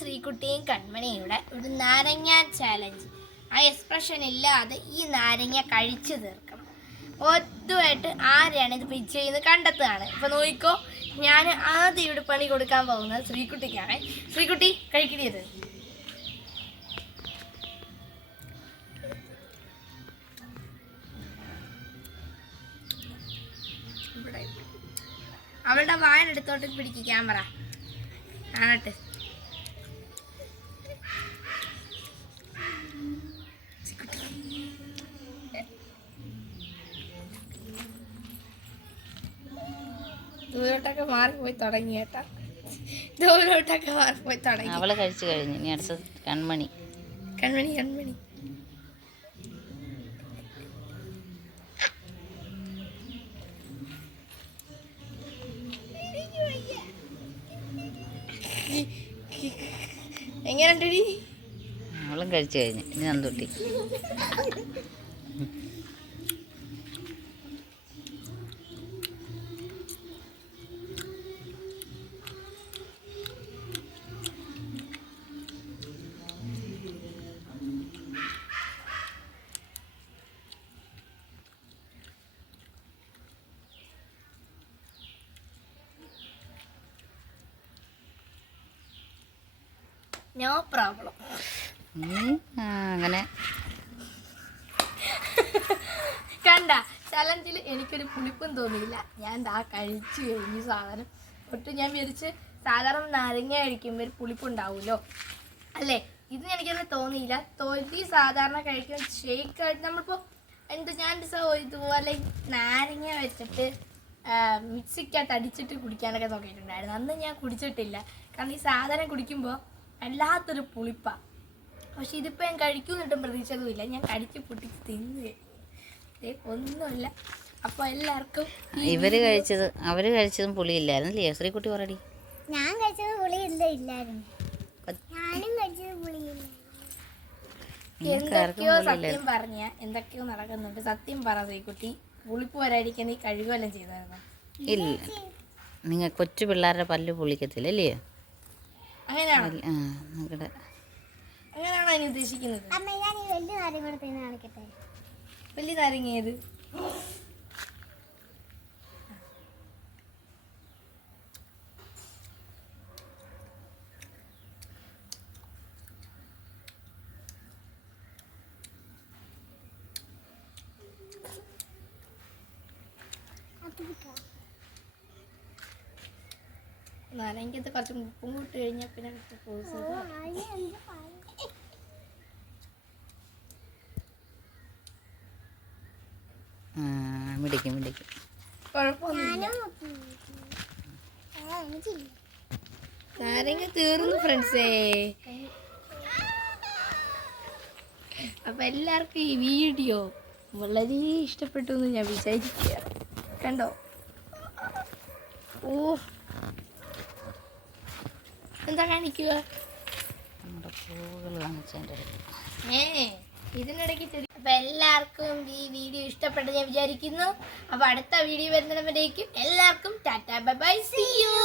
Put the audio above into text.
ശ്രീകുട്ടിയും കൺമണിയുടെ ഒരു നാരങ്ങ ചാലഞ്ച് ആ എക്സ്പ്രഷൻ ഇല്ലാതെ ഈ നാരങ്ങ കഴിച്ചു തീർക്കണം ഒത്തുമായിട്ട് ആരെയാണ് ഇത് ചെയ്യുന്നത് കണ്ടെത്തുകയാണ്. ഇപ്പൊ നോക്കിക്കോ ഞാൻ ആദ്യം ഇവിടെ പണി കൊടുക്കാൻ പോകുന്നത് ശ്രീകുട്ടിക്കാണ്. ശ്രീകുട്ടി കഴിക്കരുത്. അവളുടെ വായനെടുത്തോട്ട് പിടിക്കാൻ ക്യാമറ. കാണട്ടെ. ദൂരോട്ടൊക്കെ മാറിപ്പോയി തുടങ്ങി കേട്ടാ ദൂരോട്ടൊക്കെ മാറിപ്പോയി തുടങ്ങി. അവൾ കഴിച്ചു കഴിഞ്ഞു. ഇനി അടുത്ത കൺമണി. കൺമണി കൺമണി. എങ്ങനെയുണ്ടടി അവളും കഴിച്ചു കഴിഞ്ഞു. ഇനി നന്ദുട്ടി. നോ പ്രോബ്ലം അങ്ങനെ. കണ്ട ചലഞ്ചിൽ എനിക്കൊരു പുളിപ്പും തോന്നിയില്ല. ഞാൻ ദാ കഴിച്ചു കഴിഞ്ഞു സാധനം. ഒട്ടും ഞാൻ വിരിച്ച് സാധാരണ നാരങ്ങ കഴിക്കുമ്പോൾ ഒരു പുളിപ്പുണ്ടാവുമല്ലോ അല്ലേ? ഇത് എനിക്കങ്ങനെ തോന്നിയില്ല. തൊലി സാധാരണ കഴിക്കും ഷേക്ക് ആയിട്ട് നമ്മളിപ്പോൾ എന്ത് ഞാൻ ഇതുപോലെ നാരങ്ങ വെച്ചിട്ട് മിക്സിക്കകത്ത് അടിച്ചിട്ട് കുടിക്കാനൊക്കെ നോക്കിയിട്ടുണ്ടായിരുന്നു. അന്ന് ഞാൻ കുടിച്ചിട്ടില്ല. കാരണം ഈ സാധനം കുടിക്കുമ്പോൾ വല്ലാത്തൊരു പുളിപ്പ. പക്ഷെ ഇതിപ്പോൾ ഞാൻ കഴിക്കുന്നിട്ടും പ്രതീക്ഷതുമില്ല ഞാൻ കടിച്ച് പൊട്ടിച്ച് തിന്നു. ഒന്നുമില്ല. അപ്പോൾ എല്ലാവർക്കും ഇവർ കഴിച്ചത് അവർ കഴിച്ചതും പുളിയില്ലായിരുന്നു. അല്ലേ ശ്രീകുട്ടി പറയടി. ഞാൻ കഴിച്ചത് ഇല്ലായിരുന്നു ഞാനും കഴിച്ചത് പുളിയില്ല എന്തൊക്കെയോ സത്യം പറഞ്ഞ എന്തൊക്കെയോ നടക്കുന്നുണ്ട്. സത്യം പറ ശ്രീകുട്ടി പുളിപ്പ് വരാതിരിക്കാൻ നീ കഴുകുകയെല്ലാം ചെയ്തായിരുന്നു? ഇല്ല. നിങ്ങൾ കൊച്ചു പിള്ളേരുടെ പല്ല് പുളിക്കത്തില്ല അല്ലേ അങ്ങനെയാണോ? അതിന് ഉദ്ദേശിക്കുന്നത്? അമ്മ ഞാൻ ഈ വലിയ നാരം കൂടെ തന്നെ കാണിക്കട്ടെ? വലിയ നാരങ്ങ ഏത്? നാരങ്ങത്ത് കുറച്ച് ഉപ്പും കൂട്ടി കഴിഞ്ഞാൽ പിന്നെ പോസ് മിടിക്കും മിടിക്കും. കുഴപ്പമൊന്നുമില്ല. നാരങ്ങ തീർന്നു ഫ്രണ്ട്സേ. അപ്പൊ എല്ലാവർക്കും ഈ വീഡിയോ വളരെ ഇഷ്ടപ്പെട്ടു എന്ന് ഞാൻ വിചാരിക്കുക. കണ്ടോ? ഓ എന്താ കാണിക്കുക? നമ്മുടെ പൂവുകൾ കാണിച്ചതിന്റെ ഇടയിൽ. ഏ ഇതിനിടയ്ക്ക് ചെറിയ അപ്പൊ എല്ലാവർക്കും ഈ വീഡിയോ ഇഷ്ടപ്പെട്ടു ഞാൻ വിചാരിക്കുന്നു. അപ്പൊ അടുത്ത വീഡിയോ വരുന്നവരേക്കും എല്ലാവർക്കും tata bye bye see you.